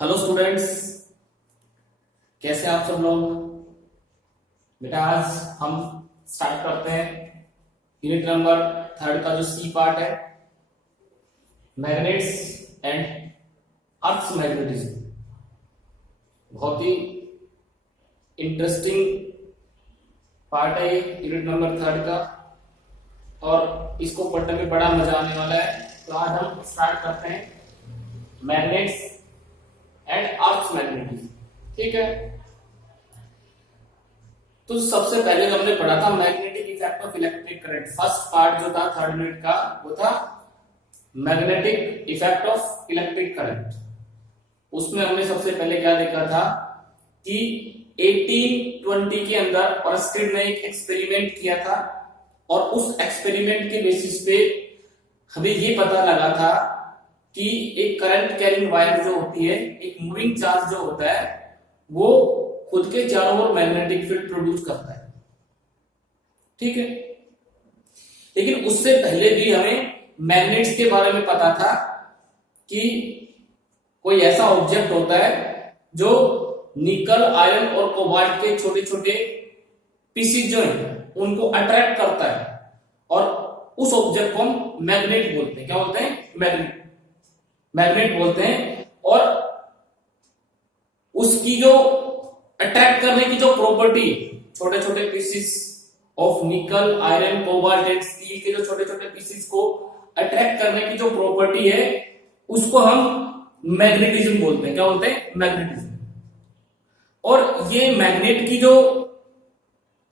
Hello students, कैसे आप सब लोग। बेटा आज हम स्टार्ट करते हैं यूनिट नंबर 3 का जो सी पार्ट है, मैग्नेट्स एंड अर्थ्स मैग्नेटिज्म। बहुत ही इंटरेस्टिंग पार्ट है ये यूनिट नंबर 3 का, और इसको पढ़ने में बड़ा मजा आने वाला है। तो आज हम स्टार्ट करते हैं मैग्नेट्स एंड अर्थ्स मैग्नेटिज्म। ठीक है, तो सबसे पहले जो हमने पढ़ा था magnetic effect of electric current, first part जो था 3rd यूनिट का, वो था magnetic effect of electric current. उसमें हमने सबसे पहले क्या देखा था कि 1820 के अंदर ऑर्स्टेड ने एक एक्सपेरिमेंट किया था, और उस एक्सपेरिमेंट के बेसिस पे हमें ये पता लगा था कि एक करंट कैरिंग वायर जो होती है, एक मूविंग चार्ज जो होता है, वो खुद के चारों ओर मैग्नेटिक फील्ड प्रोड्यूस करता है। ठीक है, लेकिन उससे पहले भी हमें मैग्नेट्स के बारे में पता था कि कोई ऐसा ऑब्जेक्ट होता है जो निकल, आयरन और कोबाल्ट के छोटे छोटे पीसीज जो है उनको अट्रैक्ट करता है, और उस ऑब्जेक्ट को हम मैग्नेट बोलते हैं। क्या बोलते हैं? मैग्नेट बोलते हैं। और उसकी जो अट्रैक्ट करने की जो प्रॉपर्टी, छोटे छोटे pieces of nickel, iron, cobalt and steel के जो छोटे छोटे पीसेस को अट्रैक्ट करने की जो प्रॉपर्टी है, उसको हम मैग्नेटिज्म बोलते हैं। क्या बोलते हैं? मैग्नेटिज्म। और ये मैग्नेट की जो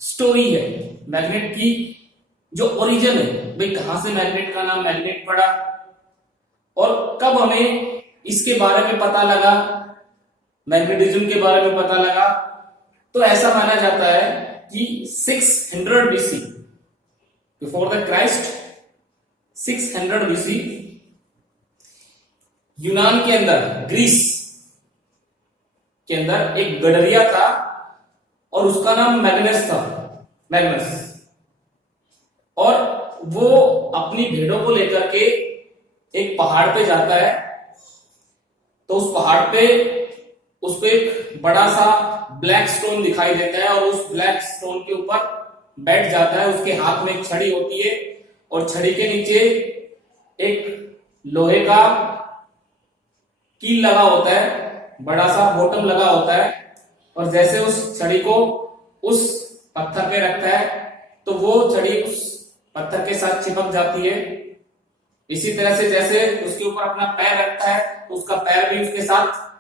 स्टोरी है, मैग्नेट की जो ओरिजिन है, भाई कहां से मैग्नेट का नाम मैग्नेट पड़ा और कब हमें इसके बारे में पता लगा, मैग्नेटिज्म के बारे में पता लगा, तो ऐसा माना जाता है कि 600 BC, before the Christ, 600 BC यूनान के अंदर, ग्रीस के अंदर एक गडरिया था, और उसका नाम मैग्नस था, मैग्नस। और वो अपनी भेड़ों को लेकर के एक पहाड़ पे जाता है, तो उस पहाड़ पे उसको एक बड़ा सा ब्लैक स्टोन दिखाई देता है, और उस ब्लैक स्टोन के ऊपर बैठ जाता है। उसके हाथ में एक छड़ी होती है, और छड़ी के नीचे एक लोहे का कील लगा होता है, बड़ा सा बॉटम लगा होता है, और जैसे उस छड़ी को उस पत्थर पे रखता है, तो वो छड़ी उस पत्थर के साथ चिपक जाती है। इसी तरह से जैसे उसके ऊपर अपना पैर रखता है, तो उसका पैर भी उसके साथ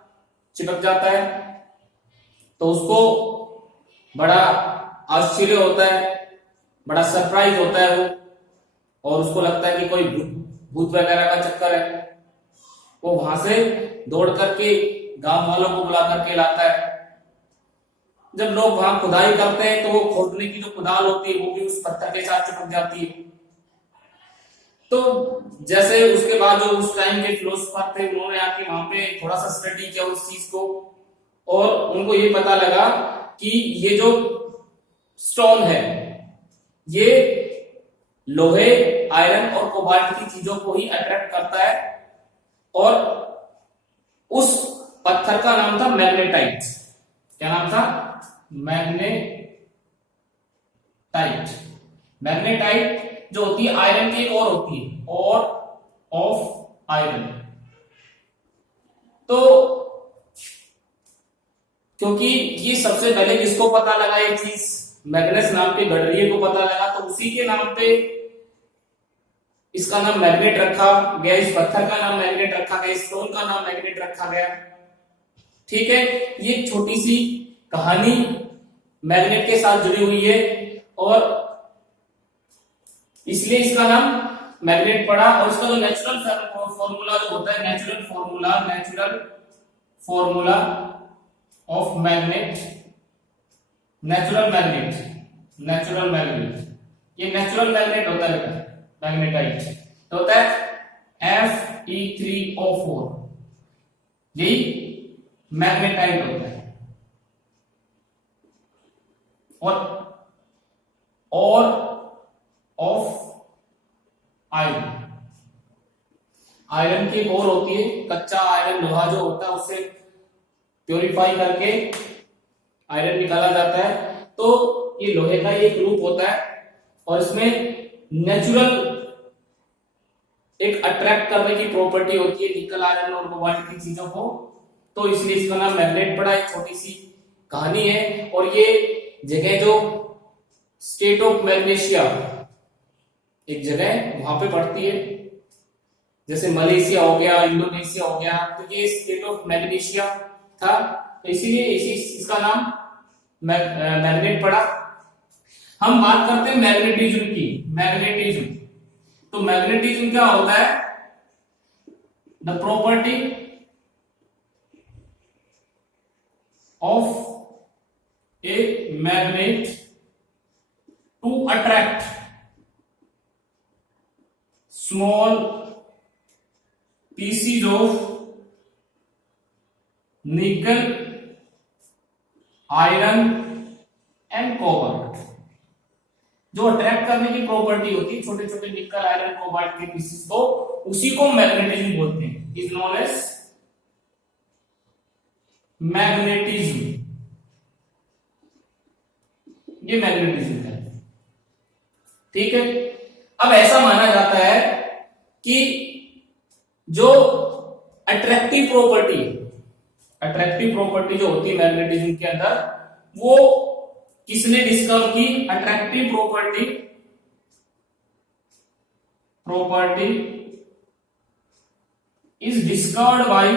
चिपक जाता है। तो उसको बड़ा आश्चर्य होता है, बड़ा सरप्राइज होता है वो, और उसको लगता है कि कोई भूत वगैरह का चक्कर है। वो वहां से दौड़ करके गांव वालों को बुला करके लाता है। जब लोग वहां खुदाई करते हैं, तो वो खोदने की जो कुदाल होती है, वो भी उस पत्थर के साथ चिपक जाती है। तो जैसे उसके बाद जो उस टाइम के फिलोसोफर थे, उन्होंने आके वहां पे थोड़ा सा स्टडी किया उस चीज को, और उनको ये पता लगा कि ये जो स्टोन है, ये लोहे, आयरन और कोबाल्ट की चीजों को ही अट्रैक्ट करता है। और उस पत्थर का नाम था मैग्नेटाइट। क्या नाम था? मैग्नेटाइट। मैग्नेटाइट जो होती है आयरन की एक और होती है, और ऑफ आयरन। तो क्योंकि ये सबसे पहले किसको पता लगा ये चीज, मैग्नस नाम के गडरिये को पता लगा, तो उसी के नाम पे इसका नाम मैग्नेट रखा गया, इस पत्थर का नाम मैग्नेट रखा गया, इस स्टोन का नाम मैग्नेट रखा गया। ठीक है, ये छोटी सी कहानी मैग्नेट के साथ जुड़ी हुई है, और इसलिए इसका नाम मैग्नेट पड़ा। और इसका जो नेचुरल फॉर्मूला जो होता है, natural formula of magnet, natural magnet, ये नेचुरल मैग्नेट होता है, मैग्नेटाइट तो होता है Fe3O4, यही मैग्नेटाइट होता है। और ऑफ आयरन की एक और होती है, कच्चा आयरन, लोहा जो होता है, उससे प्योरीफाई करके आयरन निकाला जाता है। तो ये लोहे का एक रूप होता है और इसमें नेचुरल एक अट्रैक्ट करने की प्रॉपर्टी होती है निकल आयरन और कोबाल्ट की चीजों को, तो इसलिए इसका नाम मैग्नेट पड़ा। एक छोटी सी कहानी है। और ये जगह जो स्टेट ऑफ मैग्नेशिया एक जगह वहां पे पड़ती है, जैसे मलेशिया हो गया, इंडोनेशिया हो गया, तो ये स्टेट ऑफ मैग्नेशिया था, तो इसीलिए इसका नाम मैग्नेट पड़ा। हम बात करते हैं मैग्नेटिज्म की। मैग्नेटिज्म, तो मैग्नेटिज्म क्या होता है? The property of a magnet to attract small pieces of nickel iron and cobalt. जो अट्रैक्ट करने की प्रॉपर्टी होती है छोटे छोटे निकल आयरन कोबाल्ट के पीसेस को, उसी को मैग्नेटिज्म बोलते हैं। Is known as magnetism. ये मैग्नेटिज्म है, ठीक है। अब ऐसा माना जाता है कि जो अट्रैक्टिव प्रॉपर्टी जो होती है मैग्नेटिज्म के अंदर, वो किसने डिस्कवर की? Attractive property is discovered by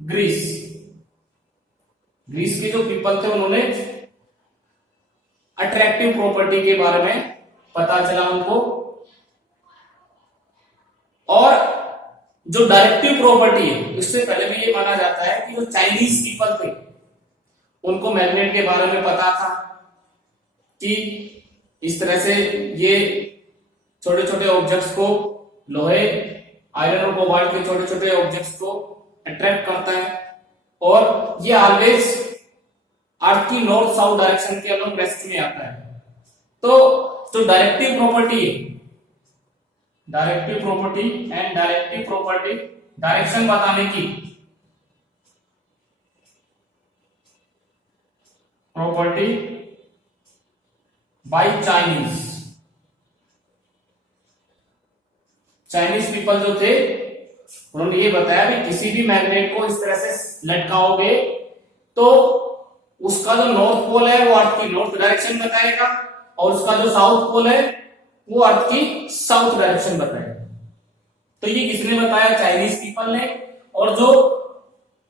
Greece के जो पीपल थे, उन्होंने अट्रैक्टिव प्रॉपर्टी के बारे में पता चला उनको। और जो डायरेक्टिव प्रॉपर्टी है, उससे पहले भी ये माना जाता है कि जो चाइनीज पीपल थे, उनको मैग्नेट के बारे में पता था कि इस तरह से ये छोटे छोटे ऑब्जेक्ट्स को, लोहे, आयरन और कोबाल्ट के छोटे छोटे ऑब्जेक्ट्स को अट्रैक्ट करता है, और ये ऑलवेज अर्थ की नॉर्थ साउथ डायरेक्शन के अलग वेस्ट में आता है। तो जो डायरेक्टिव प्रॉपर्टी है, डायरेक्टिव प्रॉपर्टी डायरेक्शन बताने की प्रॉपर्टी बाय चाइनीज पीपल जो थे, उन्होंने ये बताया कि किसी भी मैग्नेट को इस तरह से लटकाओगे तो उसका जो नॉर्थ पोल है वो अर्थ की नॉर्थ डायरेक्शन बताएगा, और उसका जो साउथ पोल है वो अर्थ की साउथ डायरेक्शन बताएगा। तो ये किसने बताया? चाइनीज पीपल ने। और जो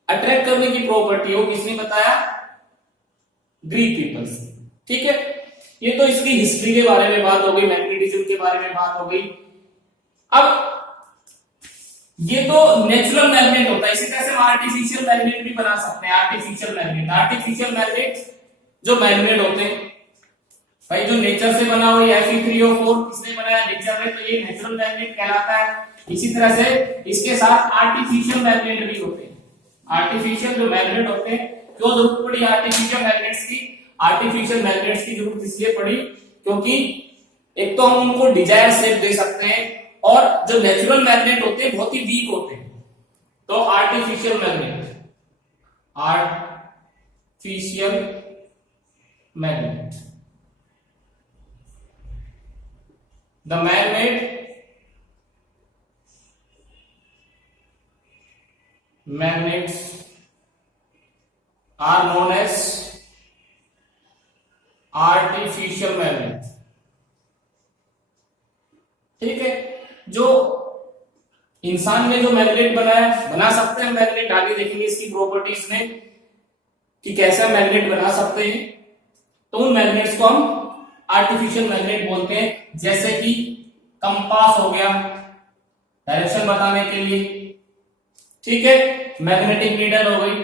अट्रैक्ट करने की प्रॉपर्टी हो किसने बताया? Greek peoples. ठीक है, ये तो इसकी हिस्ट्री के बारे में बात हो गई, मैग्नेटिज्म के बारे में बात हो गई। अब ये तो नेचुरल मैग्नेट होता है, इसी तरह से हम आर्टिफिशियल मैग्नेट भी बना सकते हैं। आर्टिफिशियल मैग्नेट जो मैग्नेट होते हैं भाई, जो नेचर से बना हुआ Fe3O4 किसने बनाया? नेचर ने, तो ये नेचुरल मैग्नेट कहलाता है। इसी तरह से इसके साथ आर्टिफिशियल मैग्नेट भी होते हैं। आर्टिफिशियल जो मैग्नेट होते हैं, क्यों जरूरत पड़ी आर्टिफिशियल मैग्नेट्स की? आर्टिफिशियल मैग्नेट्स की जरूरत इसलिए पड़ी क्योंकि एक तो हम उनको डिजायर शेप दे सकते हैं, और जो नेचुरल मैग्नेट होते हैं बहुत ही वीक होते हैं। तो artificial magnet, the magnets are known as artificial magnet। ठीक है, जो इंसान ने जो मैग्नेट बना सकते हैं मैग्नेट, आगे देखेंगे इसकी प्रॉपर्टीज में कि कैसा मैग्नेट बना सकते हैं। तो उन मैग्नेट्स को हम आर्टिफिशियल मैग्नेट बोलते हैं, जैसे कि कंपास हो गया डायरेक्शन बताने के लिए, ठीक है, मैग्नेटिक नीडल हो गई,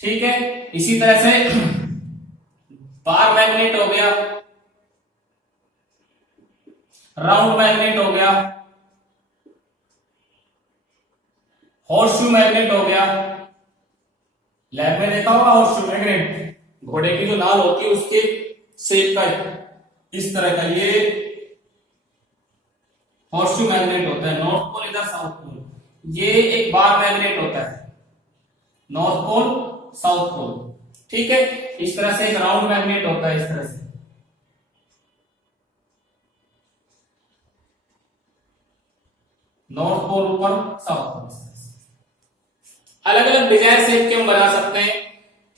ठीक है। इसी तरह से बार मैग्नेट हो गया, राउंड मैग्नेट हो गया, हॉर्सशू मैग्नेट हो गया। लैब में देखा होगा हॉर्सशू मैग्नेट, घोड़े की जो नाल होती है उसके शेप का, इस तरह का, ये हॉर्सशू मैग्नेट होता है, नॉर्थ पोल इधर साउथ पोल, ये एक बार मैग्नेट होता है, नॉर्थ पोल साउथ पोल, ठीक है। इस तरह से एक राउंड मैग्नेट होता है, इस तरह से, नॉर्थ पोल ऊपर साउथ पोल, अलग अलग डिजायर शेप के हम बना सकते हैं,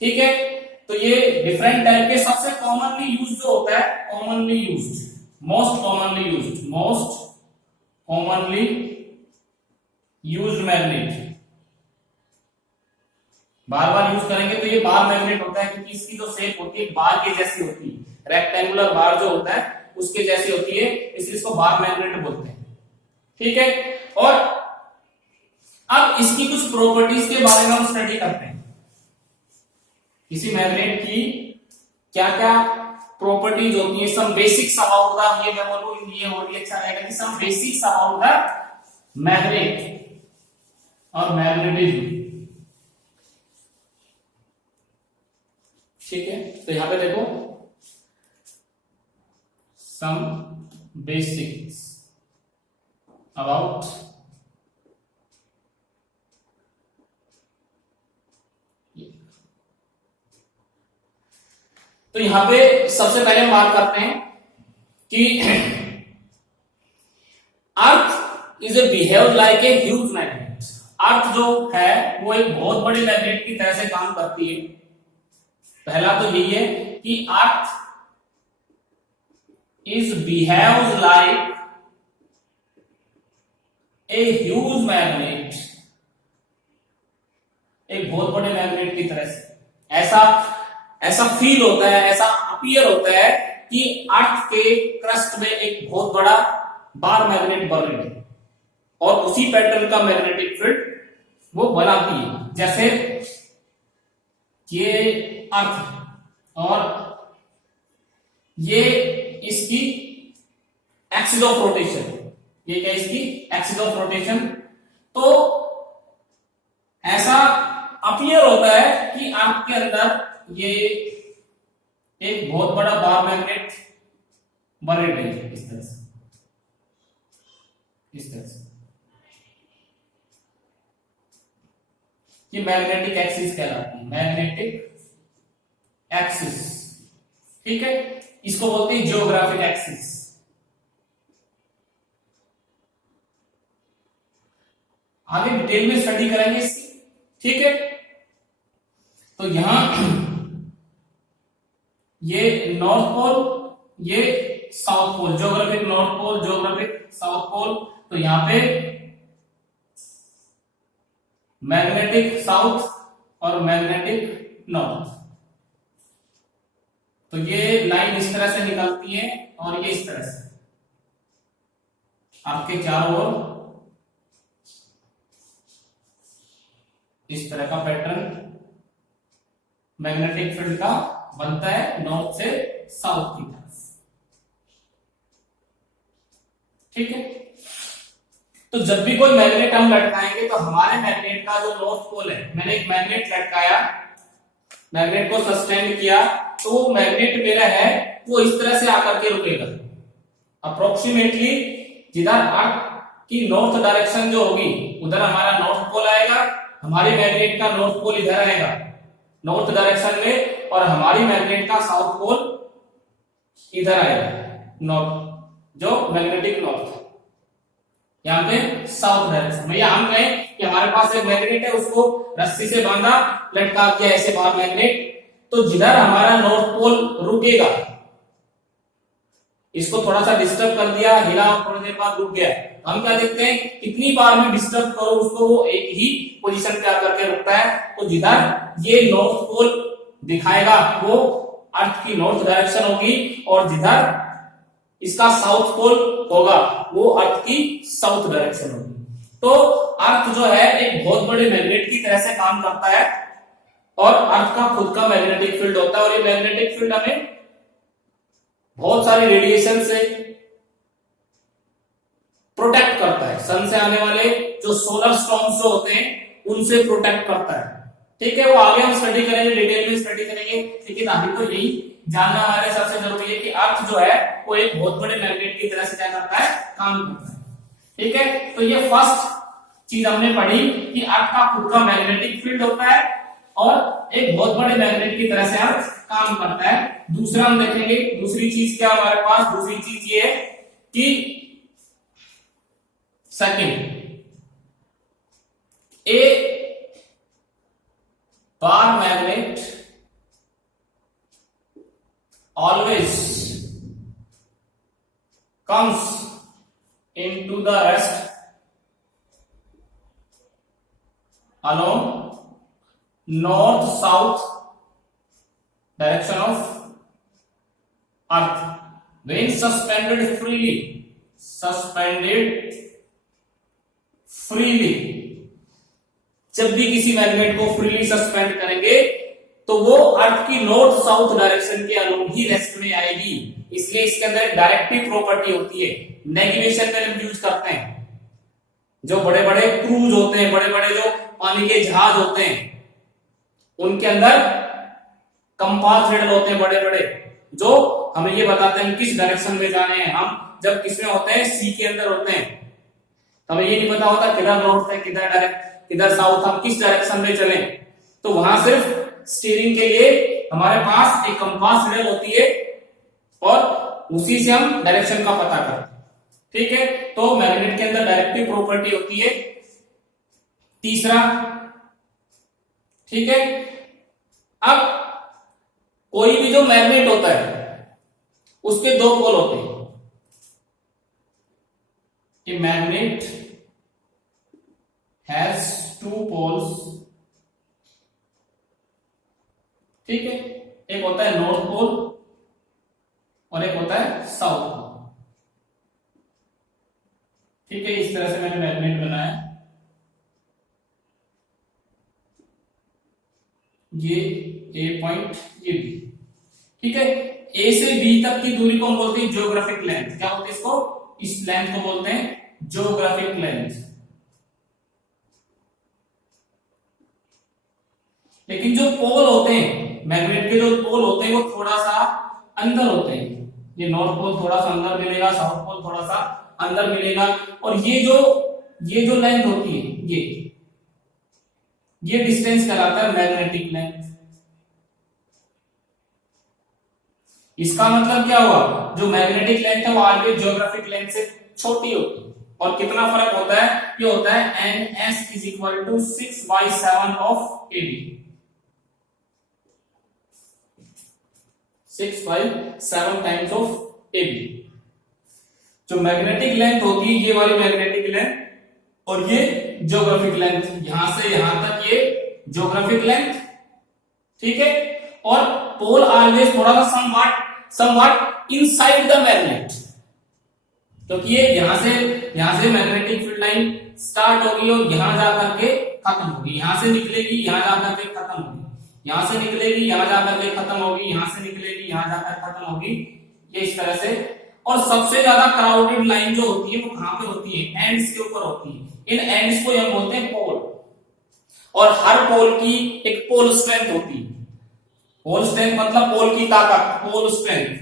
ठीक है। तो ये डिफरेंट टाइप के, सबसे कॉमनली यूज जो होता है, commonly used, most commonly used, most commonly used magnet, बार बार यूज करेंगे तो ये बार मैग्नेट होता है, क्योंकि इसकी जो शेप होती है बार के जैसी होती है, रेक्टेंगुलर बार जो होता है उसके जैसी होती है, इसलिए इसको बार मैग्नेट बोलते हैं, ठीक है। और अब इसकी कुछ प्रॉपर्टीज के बारे में हम स्टडी करते हैं, किसी मैग्नेट की क्या क्या प्रॉपर्टीज होती है, सम बेसिक्स अबाउट द, ये मैं बोलूं ये और भी अच्छा रहेगा कि some basics about the magnet और मैग्नेटिज्म, ठीक है। तो यहां पे देखो, सम बेसिक्स अबाउट तो यहां पे सबसे पहले हम बात करते हैं कि earth is a behave like a huge magnet, earth जो है वो एक बहुत बड़े मैग्नेट की तरह से काम करती है। पहला तो यही है कि earth is behaves like a huge magnet, एक बहुत बड़े मैग्नेट की तरह से, ऐसा फील होता है, ऐसा अपीयर होता है कि अर्थ के क्रस्ट में एक बहुत बड़ा बार मैग्नेट बन रही है और उसी पैटर्न का मैग्नेटिक फील्ड वो बनाती है। जैसे ये अर्थ और ये इसकी एक्सिस ऑफ रोटेशन, ये क्या इसकी एक्सिस ऑफ रोटेशन, तो ऐसा अपीयर होता है कि अर्थ के अंदर ये एक बहुत बड़ा बार मैग्नेट बने रही है, इस तरह से, इस तरह से, ये मैग्नेटिक एक्सिस कहलाती है, मैग्नेटिक एक्सिस, ठीक है। इसको बोलते हैं जियोग्राफिक एक्सिस। आगे डिटेल में स्टडी करेंगे इसकी, ठीक है। तो यहां ये नॉर्थ पोल, ये south pole, geographic north pole, geographic south pole, तो यहां पे मैग्नेटिक साउथ और मैग्नेटिक नॉर्थ, तो ये लाइन इस तरह से निकलती है और ये इस तरह से आपके चारों ओर इस तरह का पैटर्न मैग्नेटिक फील्ड का बनता है नॉर्थ से साउथ की तरफ, ठीक है। तो जब भी कोई मैग्नेट हम लटकाएंगे तो हमारे मैग्नेट का जो नॉर्थ पोल है, मैंने एक मैग्नेट लटकाया, मैग्नेट को सस्टेंड किया, तो वो मैग्नेट मेरा है वो इस तरह से आकर के रुकेगा अप्रोक्सीमेटली, जिधर अर्थ की नॉर्थ डायरेक्शन जो होगी उधर हमारा नॉर्थ पोल आएगा, हमारे मैग्नेट का नॉर्थ पोल इधर आएगा नॉर्थ डायरेक्शन में, और हमारी मैग्नेट का साउथ पोल इधर आएगा नॉर्थ, जो मैग्नेटिक नॉर्थ है, यहाँ पे साउथ डायरेक्शन में। या हम कहें कि हमारे पास एक मैग्नेट है, उसको रस्सी से बांधा, लटका दिया ऐसे बाहर मैग्नेट, तो जिधर हमारा नॉर्थ पोल रुकेगा, इसको थोड़ा सा डिस्टर्ब कर दिया, हिला, थोड़ी देर बाद रुक गया, हम क्या देखते हैं कितनी बार भी डिस्टर्ब करो उसको वो एक ही पोजीशन पे आकर के रुकता है। तो जिधर ये नॉर्थ पोल दिखाएगा वो अर्थ की नॉर्थ डायरेक्शन होगी, और जिधर इसका साउथ पोल होगा वो अर्थ की साउथ डायरेक्शन होगी। तो अर्थ जो है एक बहुत बड़े मैग्नेट की तरह से काम करता है, और अर्थ का खुद का मैग्नेटिक फील्ड होता है, और ये मैग्नेटिक फील्ड हमें बहुत सारे रेडिएशन से प्रोटेक्ट करता है, सन से आने वाले जो सोलर स्टॉर्म्स जो होते हैं उनसे प्रोटेक्ट करता है, ठीक है। वो आगे हम स्टडी करेंगे, डिटेल में स्टडी करेंगे, लेकिन अभी तो यही जानना हमारे सबसे जरूरी है कि अर्थ जो है वो एक बहुत बड़े मैग्नेट की तरह से क्या करता है, काम करता है। ठीक है, तो ये फर्स्ट चीज हमने पढ़ी कि अर्थ का खुद का मैग्नेटिक फील्ड होता है और एक बहुत बड़े मैग्नेट की तरह से अर्थ काम करता है। दूसरा हम देखेंगे, दूसरी चीज क्या हमारे पास, दूसरी चीज ये है कि second, A bar magnet always comes into the rest along north south direction of earth when suspended freely। जब भी किसी मैग्नेट को फ्रीली सस्पेंड करेंगे तो वो अर्थ की नॉर्थ साउथ डायरेक्शन के अलोंग ही रेस्ट में आएगी। इसलिए इसके अंदर डायरेक्टिव प्रॉपर्टी होती है। नेविगेशन में हम यूज करते हैं, जो बड़े बड़े क्रूज होते हैं, बड़े बड़े जो पानी के जहाज होते हैं, उनके अंदर कंपास नीडल होते हैं बड़े बड़े, जो हमें ये बताते हैं किस डायरेक्शन में जाने हैं। हम जब किसमें होते हैं, सी के अंदर होते हैं, तो हमें ये नहीं पता होता किधर नॉर्थ है किधर साउथ, हम किस डायरेक्शन में चले। तो वहां सिर्फ स्टीयरिंग के लिए हमारे पास एक कंपास नीडल होती है और उसी से हम डायरेक्शन का पता करते हैं। ठीक है, तो मैग्नेट के अंदर डायरेक्टिव प्रॉपर्टी होती है। तीसरा, ठीक है, अब कोई भी जो मैग्नेट होता है उसके दो पोल होते हैं। A magnet has two poles, ठीक है, एक होता है नॉर्थ पोल और एक होता है साउथ पोल। ठीक है, इस तरह से मैंने मैग्नेट बनाया, ये ए पॉइंट, ये बी। ठीक है, ए से बी तक की दूरी को हम बोलते हैं ज्योग्राफिक लेंथ। क्या बोलते हैं इसको, इस लेंथ को बोलते हैं ज्योग्राफिक लेंथ। लेकिन जो पोल होते हैं मैग्नेट के, जो पोल होते हैं वो थोड़ा सा अंदर होते हैं। ये नॉर्थ पोल थोड़ा सा अंदर मिलेगा, साउथ पोल थोड़ा सा अंदर मिलेगा, और ये जो लेंथ होती है, ये डिस्टेंस कहलाता है मैग्नेटिक लेंथ। इसका मतलब क्या हुआ, जो मैग्नेटिक लेंथ है वो ऑलवेज ज्योग्राफिक लेंथ से छोटी होती है। और कितना फर्क होता है, ये होता है NS is equal to 6/7 of AB, 6/7 times of AB। जो मैग्नेटिक लेंथ होती है, ये वाली मैग्नेटिक लेंथ और ये ज्योग्राफिक लेंथ, यहां से यहां तक ये ज्योग्राफिक लेंथ। ठीक है, और पोल ऑलवेज थोड़ा सा समवट इनसाइड द मैग्नेट, क्योंकि ये यहां से मैग्नेटिक फील्ड लाइन स्टार्ट होगी और यहां जाकर के खत्म होगी, यहां से निकलेगी, यहां जाकर के खत्म होगी, यहां से निकलेगी, यहां जाकर के खत्म होगी, यहां से निकलेगी, यहां जाकर खत्म होगी, ये इस तरह से। और सबसे ज्यादा क्राउडेड लाइन जो होती है वो कहां पे होती है, एंड्स के ऊपर होती है। इन एंड्स को हम बोलते हैं पोल, और हर पोल की एक पोल स्ट्रेंथ होती है। पोल स्ट्रेंथ मतलब पोल की ताकत, पोल स्ट्रेंथ,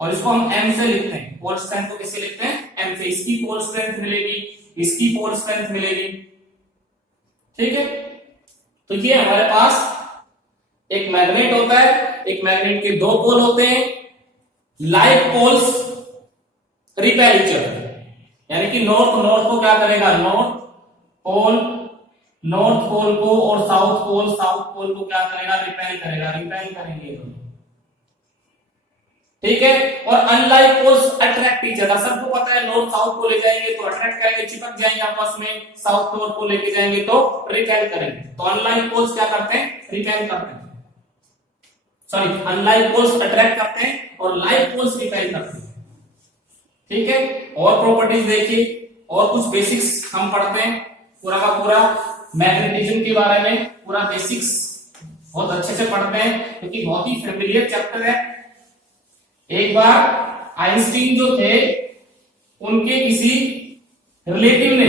और इसको हम एम से लिखते हैं। पोल स्ट्रेंथ को कैसे लिखते हैं, एम से। इसकी पोल स्ट्रेंथ मिलेगी, इसकी पोल स्ट्रेंथ मिलेगी। ठीक है, तो ये हमारे पास एक मैग्नेट होता है, एक मैग्नेट के दो पोल होते हैं। Like poles repel each other, यानी कि नॉर्थ को क्या करेगा, नॉर्थ पोल को, और साउथ पोल को क्या करेगा, रिपेल करेंगे। ठीक है, और unlike poles attract each other. सबको पता है नॉर्थ साउथ को ले जाएंगे तो अट्रैक्ट करेंगे, चिपक जाएंगे आपस में, साउथ नॉर्थ को लेके जाएंगे तो रिपेल करेंगे। तो अनलाइक पोल्स क्या करते हैं, रिपेल करते हैं, सॉरी, अनलाइक पोल्स अट्रैक्ट करते हैं और लाइक पोल्स रिपेल करते हैं। ठीक है, और प्रॉपर्टीज देखिए, और कुछ बेसिक्स हम पढ़ते हैं, पूरा का पूरा मैग्नेटिज्म के बारे में पूरा बेसिक्स बहुत अच्छे से पढ़ते हैं, क्योंकि बहुत ही फेमिलियर चैप्टर है। एक बार आइंस्टीन जो थे, उनके किसी रिलेटिव ने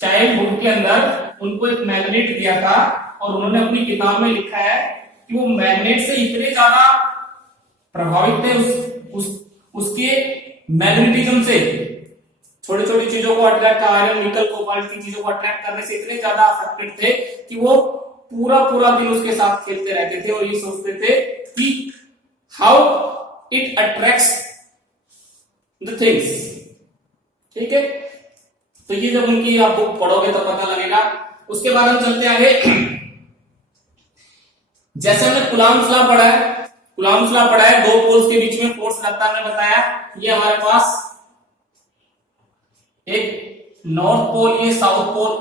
चाइल्डहुड के अंदर उनको एक मैग्नेट दिया था, और उन्होंने अपनी किताब में लिखा है कि वो मैग्नेट से इतने ज्यादा प्रभावित थे उसके मैग्नेटिज्म से। छोटी छोटी चीजों को अट्रैक्ट, आयरन निकल कोबाल्ट की चीजों को अट्रैक्ट करने से इतने ज्यादा अफेक्टेड थे कि वो पूरा पूरा दिन उसके साथ खेलते रहते थे और ये सोचते थे कि how it attracts the things. ठीक है, तो ये जब उनकी आप बुक पढ़ोगे तो पता लगेगा। उसके बाद हम चलते आगे। जैसे हमने कूलॉम्स लॉ पढ़ा है, कूलॉम्स लॉ पढ़ा है, दो पोल्स के बीच में फोर्स लगता है, हमने बताया। ये हमारे पास एक नॉर्थ पोल, ये साउथ पोल,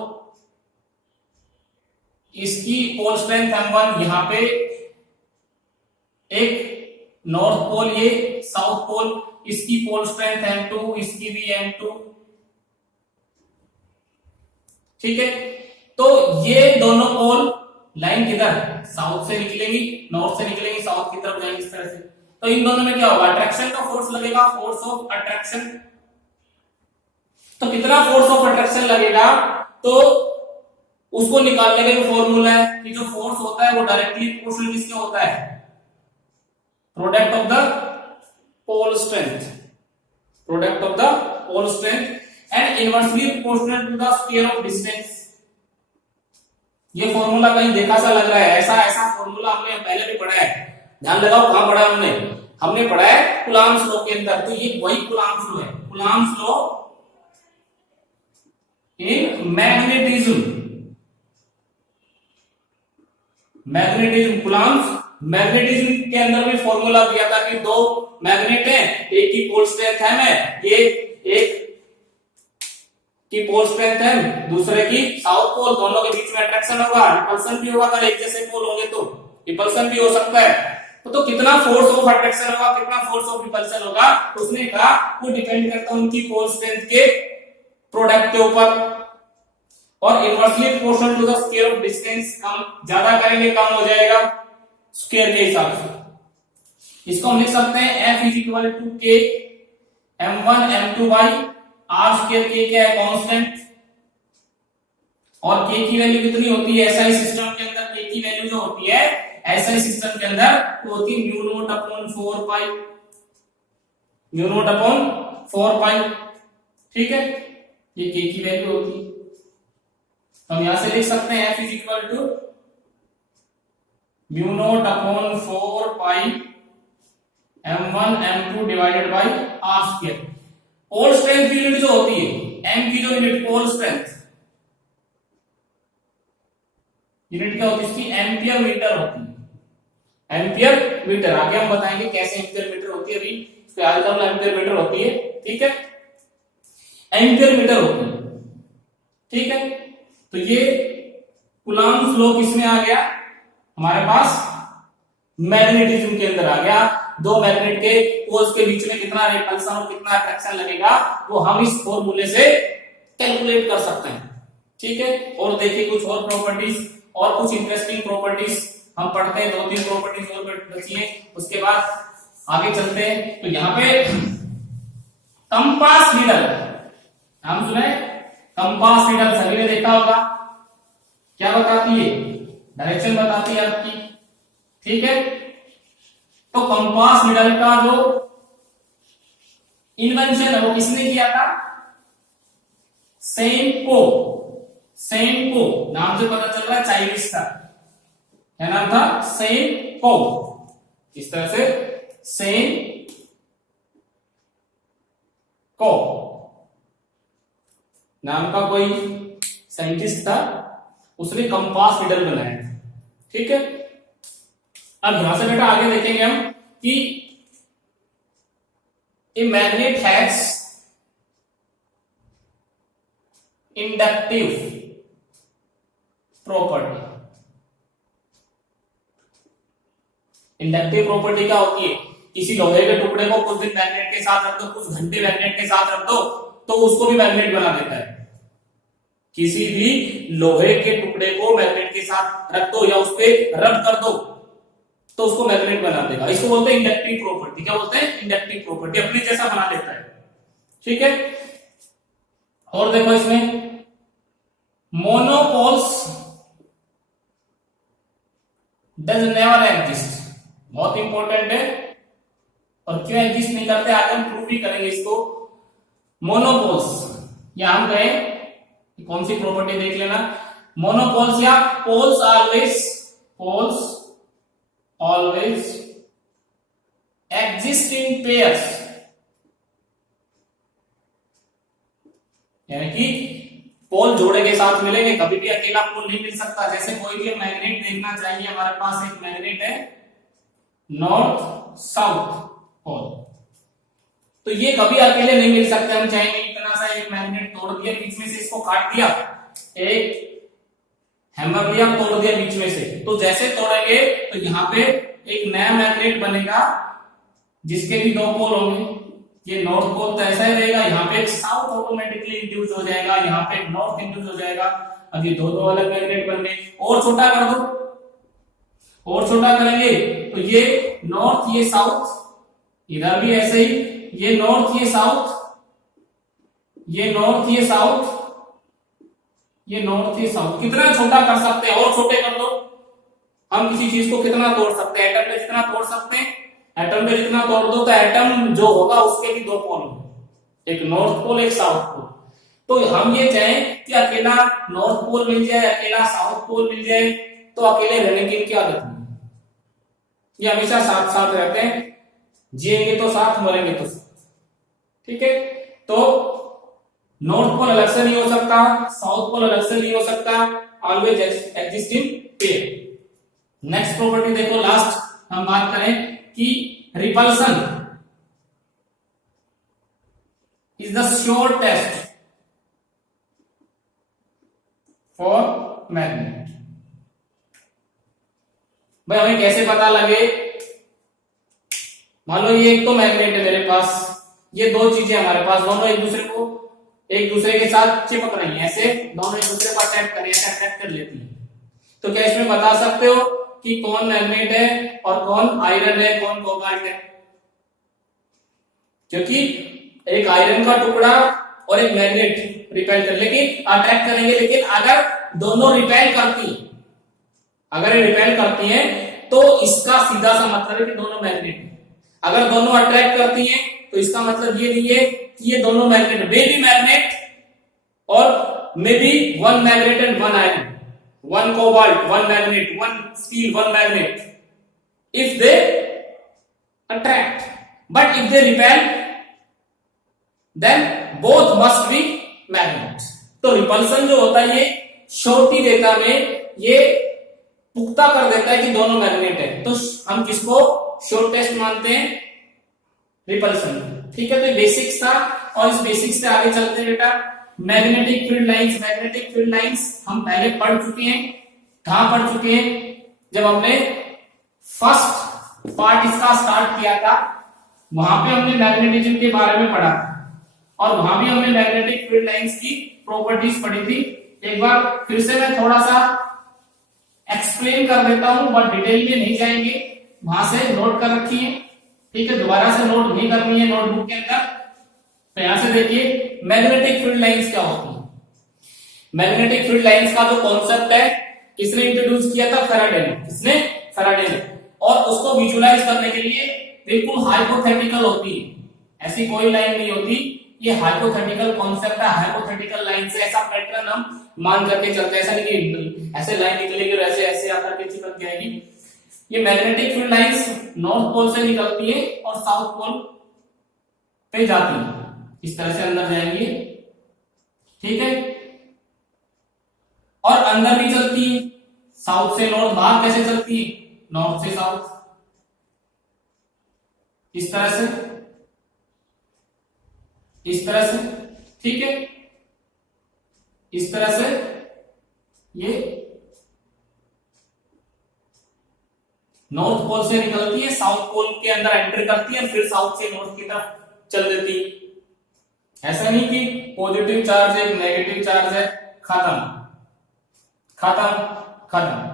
इसकी पोल स्ट्रेंथ m1, यहां पे एक नॉर्थ पोल, ये साउथ पोल, इसकी पोल स्ट्रेंथ m2, इसकी भी m2। ठीक है, तो ये दोनों पोल लाइन किधर, साउथ से निकलेंगी, नॉर्थ से निकलेंगी, साउथ की तरफ जाएंगी, इस तरह से। तो इन दोनों में क्या होगा, अट्रैक्शन का फोर्स लगेगा, फोर्स ऑफ अट्रैक्शन। तो कितना फोर्स ऑफ अट्रैक्शन लगेगा, तो उसको निकालने का जो फॉर्मूला है कि जो फोर्स होता है वो डायरेक्टली प्रोपोर्शनल किसके होता है, product of the pole strength, product of the pole strength and inversely proportional to the square of distance. ये फॉर्मूला कहीं देखा सा लग रहा है, ऐसा ऐसा फॉर्मूला हमने पहले भी पढ़ा है, ध्यान लगाओ कहां पढ़ा हमने पढ़ा है कूलॉम्स लॉ के अंदर। तो ये वही कूलॉम्स लॉ है, Coulomb's law in magnetism, magnetism, Coulomb's magnetism के अंदर भी फॉर्मूला दिया था कि दो मैग्नेट हैं, एक की पोल स्ट्रेंथ m है, ये एक की पोल स्ट्रेंथ m, दूसरे की साउथ पोल, दोनों के बीच में अट्रैक्शन होगा, रिपल्सन भी होगा, अगर एक जैसे पोल होंगे तो रिपल्सन भी हो सकता है। तो कितना फोर्स ऑफ अट्रैक्शन होगा, कितना फोर्स ऑफ रिपल्सन होगा, उसने कहा वो डिपेंड करता है उनकी पोल स्ट्रेंथ के प्रोडक्ट के ऊपर, और inversely proportional to the square of distance, कम ज्यादा करेंगे कम हो जाएगा स्क्वायर के हिसाब से। इसको हम लिख सकते हैं F equal to K m1 m2 by r square, K क्या है, कांस्टेंट, और K की वैल्यू कितनी होती है एसआई सिस्टम के अंदर, K की वैल्यू जो होती है एसआई सिस्टम के अंदर वो होती है mu not upon 4 pi, mu not upon 4 पाई। ठीक है, ये K की वैल्यू होती है। हम यहां से लिख सकते हैं F is equal to mu not upon 4 pi m1 m2 divided by r square. Pole strength की यूनिट जो होती है, m की जो यूनिट पोल स्ट्रेंथ यूनिट क्या होती है इसकी, एम्पियर मीटर होती है, एम्पियर मीटर। आगे हम बताएंगे कैसे एम्पियर मीटर होती है, अभी इसके आजकल एम्पियर मीटर होती है। ठीक है, एम्पियर मीटर होती है। ठीक है, तो ये कूलॉम्स लॉ किसमें आ गया, हमारे पास मैग्नेटिज्म के अंदर आ गया। दो मैग्नेट के पोल्स के बीच में कितना रिपल्सन और कितना अट्रैक्शन लगेगा वो हम इस फॉर्मूले से कैलकुलेट कर सकते हैं। ठीक है, और देखिए कुछ और प्रॉपर्टीज और कुछ इंटरेस्टिंग प्रॉपर्टीज हम पढ़ते हैं, दो तीन प्रॉपर्टीज और बची हैं, उसके बाद आगे चलते हैं। तो यहाँ पे कंपास नीडल, नाम सुने, कंपास नीडल सभी ने देखा होगा, क्या बताती है, डायरेक्शन बताती है आपकी। ठीक है, तो कंपास नीडल का जो इन्वेंशन है वो किसने किया था, सेंको, सेंको नाम से पता चल रहा है चाइनीज था, क्या नाम था, सेंको। इस तरह से सेंको नाम का कोई साइंटिस्ट था, उसने कंपास नीडल बनाया था। ठीक है, अब यहां से बेटा आगे देखेंगे हम कि a magnet has inductive property. Inductive property क्या होती है, किसी लोहे के टुकड़े को कुछ दिन मैग्नेट के साथ रख दो, कुछ घंटे मैग्नेट के साथ रख दो तो उसको भी मैग्नेट बना देता है। किसी भी लोहे के टुकड़े को मैग्नेट के साथ रख दो या उस पर रब कर दो तो उसको मैग्नेट बना देगा। इसको बोलते हैं इंडक्टिव प्रॉपर्टी। क्या बोलते हैं, इंडक्टिव प्रॉपर्टी, अपने जैसा बना देता है। ठीक है, और देखो इसमें मोनोपोल्स डज नेवर एग्जिस्ट, बहुत इंपॉर्टेंट है। और क्यों एग्जिस्ट नहीं करते, आज हम प्रूव भी करेंगे इसको। मोनोपोल्स, या हम कहें कौन सी प्रॉपर्टी देख लेना, मोनोपोल्स या poles always exist in pairs, यानी कि पोल जोड़े के साथ मिलेंगे, कभी भी अकेला पोल नहीं मिल सकता। जैसे कोई भी मैग्नेट देखना चाहिए, हमारे पास एक मैग्नेट है नॉर्थ साउथ पोल, तो ये कभी अकेले नहीं मिल सकते। हम चाहेंगे इतना सा एक मैग्नेट तोड़ दिया, बीच में से इसको काट दिया, एक हैमर लिया तोड़ दिया बीच में से, तो जैसे तोड़ेंगे तो यहाँ पे एक नया मैग्नेट बनेगा जिसके भी दो पोल होंगे। ये नॉर्थ पोल तो ऐसा ही रहेगा, यहाँ पे एक साउथ ऑटोमेटिकली इंड्यूस हो जाएगा, यहाँ पे एक नॉर्थ इंड्यूस हो जाएगा। अब ये दो अलग मैग्नेट बन गए। और छोटा कर दो, और छोटा करेंगे तो ये नॉर्थ ये साउथ, इधर भी ऐसे ही, ये नॉर्थ ये साउथ, ये नॉर्थ ये साउथ, ये नॉर्थ ये साउथ। कितना छोटा कर सकते हैं, और छोटे कर दो। हम किसी चीज को कितना तोड़ सकते हैं, एटम में जितना तोड़ सकते हैं, एटम में जितना तोड़ दो तो एटम जो होगा उसके भी दो पोल होंगे, एक नॉर्थ पोल एक साउथ पोल। तो हम ये चाहें कि अकेला नॉर्थ पोल मिल जाए, अकेला साउथ पोल मिल जाए, तो अकेले रहने की क्या आदत नहीं, ये हमेशा साथ साथ रहते हैं, जिएंगे तो साथ, मरेंगे तो साथ। ठीक है, तो नॉर्थ पोल अलग से नहीं हो सकता, साउथ पोल अलग से नहीं हो सकता, always exist in pair. Next property देखो, लास्ट हम बात करें कि repulsion is the sure test for magnet. भाई हमें कैसे पता लगे, मान लो ये एक तो मैग्नेट है मेरे पास, ये दो चीजें हमारे पास, दोनों एक दूसरे के साथ चिपक रही हैं, ऐसे दोनों एक दूसरे को अट्रैक्ट कर लेती हैं। तो क्या इसमें बता सकते हो कि कौन मैग्नेट है और कौन आयरन है, कौन कोबाल्ट है? क्योंकि एक आयरन का टुकड़ा और एक मैग्नेट रिपेल कर, लेकिन अट्रैक्ट करेंगे, लेकिन अगर दोनों रिपेल करती, अगर ये रिपेल करती हैं तो इसका सीधा सा मतलब है कि दोनों मैग्नेट है। अगर दोनों अट्रैक्ट करती हैं तो इसका मतलब ये नहीं है कि ये दोनों मैग्नेट, मे बी मैग्नेट और may be one magnet and one iron, one cobalt, one magnet, one steel, one magnet, if they attract, but if they repel, then both must be magnets. तो repulsion जो होता है ये surety देता है, ये पुख्ता कर देता है कि दोनों मैग्नेट है। तो हम किसको श्योर टेस्ट मानते हैं? रिपल्सन। ठीक है, तो बेसिक्स था, और इस बेसिक्स से आगे चलते हैं बेटा। मैग्नेटिक फील्ड लाइंस हम पहले पढ़ चुके हैं। कहां पढ़ चुके हैं? जब हमने फर्स्ट पार्ट इसका स्टार्ट किया था, वहां पे हमने मैग्नेटिज्म के बारे में पढ़ा और वहां भी हमने मैग्नेटिक फील्ड लाइंस की प्रॉपर्टीज पढ़ी थी। एक बार फिर से मैं थोड़ा सा एक्सप्लेन कर देता हूं, बट डिटेल में नहीं जाएंगे, वहां से नोट कर रखिए। ठीक है, दोबारा से नोट नहीं करनी है नोटबुक के अंदर। तो यहां से देखिए मैग्नेटिक फील्ड लाइंस क्या होती है। मैग्नेटिक फील्ड लाइंस का जो कॉन्सेप्ट है किसने इंट्रोड्यूस किया था? फैराडे ने। किसने? फैराडे ने। और उसको विजुलाइज करने के लिए बिल्कुल हाइपोथेटिकल होती है, ऐसी कोई लाइन नहीं होती, ये हाइपोथेटिकल कॉन्सेप्ट है। हाइपोथेटिकल लाइन से ऐसा पैटर्न हम मान करके चलते हैं, ऐसा नहीं कि ऐसे लाइन निकलेगी और ऐसे ऐसे आकर के चिपक जाएगी। ये magnetic field lines north pole से निकलती है और साउथ पोल पे जाती है, इस तरह से अंदर जाएंगी। ठीक है, और अंदर भी चलती है, साउथ से नॉर्थ। बाहर कैसे चलती है? नॉर्थ से साउथ, इस तरह से, इस तरह से। ठीक है, इस तरह से ये नॉर्थ पोल से निकलती है, साउथ पोल के अंदर एंटर करती है, फिर साउथ से नॉर्थ की तरफ चल देती है। ऐसा नहीं कि पॉजिटिव चार्ज है, नेगेटिव चार्ज है, खत्म खत्म खत्म।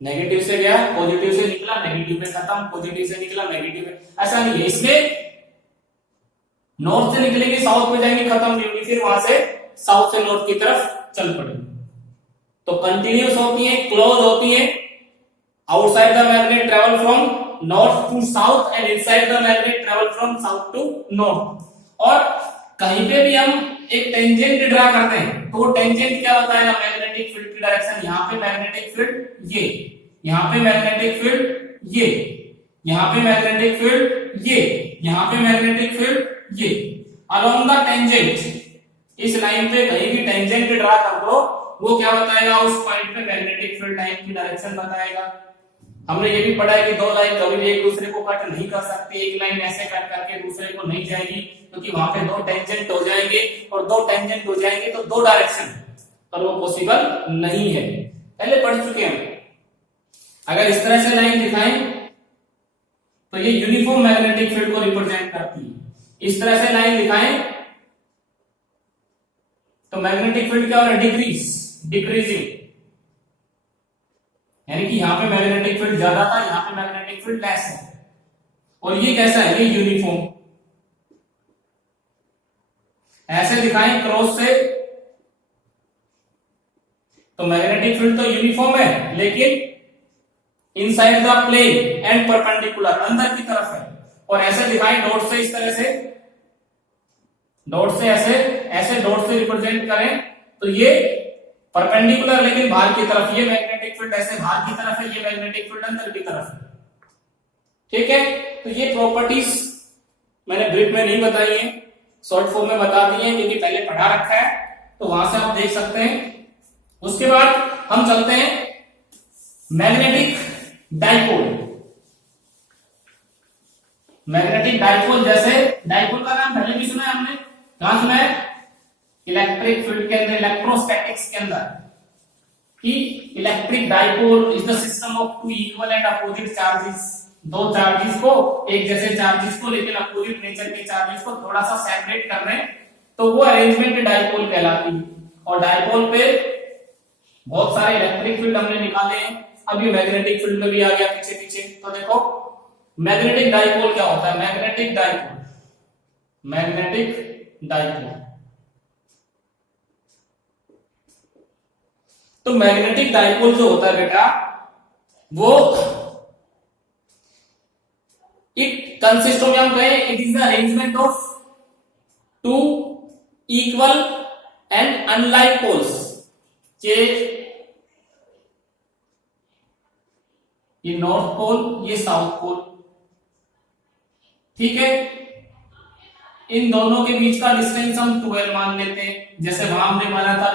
नेगेटिव से गया, पॉजिटिव से निकला, नेगेटिव में खत्म, पॉजिटिव से निकला, नेगेटिव में, ऐसा नहीं है। इसमें नॉर्थ से निकलेंगे, साउथ में जाएंगे, खत्म नहीं होगी, फिर वहां से साउथ से नॉर्थ की तरफ चल पड़ेगी। तो कंटिन्यूस होती है, क्लोज होती है। Outside the magnet travel from north to south and inside the magnet travel from south to north. और कहीं पे भी हम एक टेंजेंट ड्रा करते हैं तो टेंजेंट क्या होता है ना, मैग्नेटिक फील्ड की डायरेक्शन। यहाँ पे मैग्नेटिक फील्ड ये, यहाँ पे मैग्नेटिक फील्ड ये, यहाँ पे मैग्नेटिक फील्ड ये, यहाँ पे मैग्नेटिक फील्ड ये। अलोंग द टेंजेंट, इस लाइन पे कहीं भी टेंजेंट ड्रा कर दो, वो क्या बताएगा, उस पॉइंट पे मैग्नेटिक फील्ड लाइन की डायरेक्शन बताएगा। हमने ये भी पढ़ा है कि दो लाइन कभी भी एक दूसरे को कट नहीं कर सकती। एक लाइन ऐसे कट करके दूसरे को नहीं जाएगी, क्योंकि वहां पे दो टेंजेंट हो जाएंगे, और दो टेंजेंट हो जाएंगे तो दो डायरेक्शन, पर वो पॉसिबल नहीं है, पहले पढ़ चुके हैं। अगर इस तरह से लाइन दिखाएं तो ये यूनिफॉर्म मैग्नेटिक फील्ड को रिप्रेजेंट करती है। इस तरह से लाइन दिखाएं तो मैग्नेटिक फील्ड क्या हो रहा है, डिक्रीजिंग, यानी कि यहां पे मैग्नेटिक फील्ड ज्यादा था, यहां पे मैग्नेटिक फील्ड लेस है। और ये कैसा है, ये यूनिफॉर्म। ऐसे दिखाएं क्रॉस से तो मैग्नेटिक फील्ड तो यूनिफॉर्म है, लेकिन inside the plane and perpendicular, अंदर की तरफ है। और ऐसे दिखाएं डॉट से, इस तरह से डॉट से ऐसे डॉट से रिप्रेजेंट करें तो ये परपेंडिकुलर लेकिन बाहर की तरफ, ये मैग्नेटिक फील्ड ऐसे बाहर की तरफ है, ये मैग्नेटिक फील्ड अंदर की तरफ है। ठीक है, तो ये प्रॉपर्टीज मैंने ब्रीफ में नहीं बताई है, शॉर्ट फॉर्म में बता दी है, क्योंकि पहले पढ़ा रखा है, तो वहां से आप देख सकते हैं। उसके बाद हम चलते हैं मैग्नेटिक डाइपोल। मैग्नेटिक डाइपोल, जैसे डाइपोल का नाम पहले भी सुना है हमने, कहां सुना है, इलेक्ट्रिक फील्ड के अंदर, इलेक्ट्रोस्टैटिक्स के अंदर, कि electric dipole is the system of two equal and opposite charges. दो चार्जेस को, एक जैसे चार्जेस को लेकिन अपोजिट नेचर के चार्जेस को थोड़ा सा सेपरेट कर रहे हैं, तो वो अरेंजमेंट डाइपोल कहलाती है। और डाइपोल पे बहुत सारे इलेक्ट्रिक फील्ड हमने निकाले हैं, अभी मैग्नेटिक फील्ड में भी आ गया पीछे पीछे। तो देखो मैग्नेटिक डाइपोल क्या होता है, मैग्नेटिक डाइपोल। तो मैग्नेटिक डाइपोल जो होता है बेटा, वो इट कंसिस्ट ऑफ, हम कहें it is the arrangement of two equal and unlike poles. ये नॉर्थ पोल, ये साउथ पोल, ठीक है। इन दोनों के बीच का डिस्टेंस हम 12 मान लेते हैं, जैसे वहां हमने माना था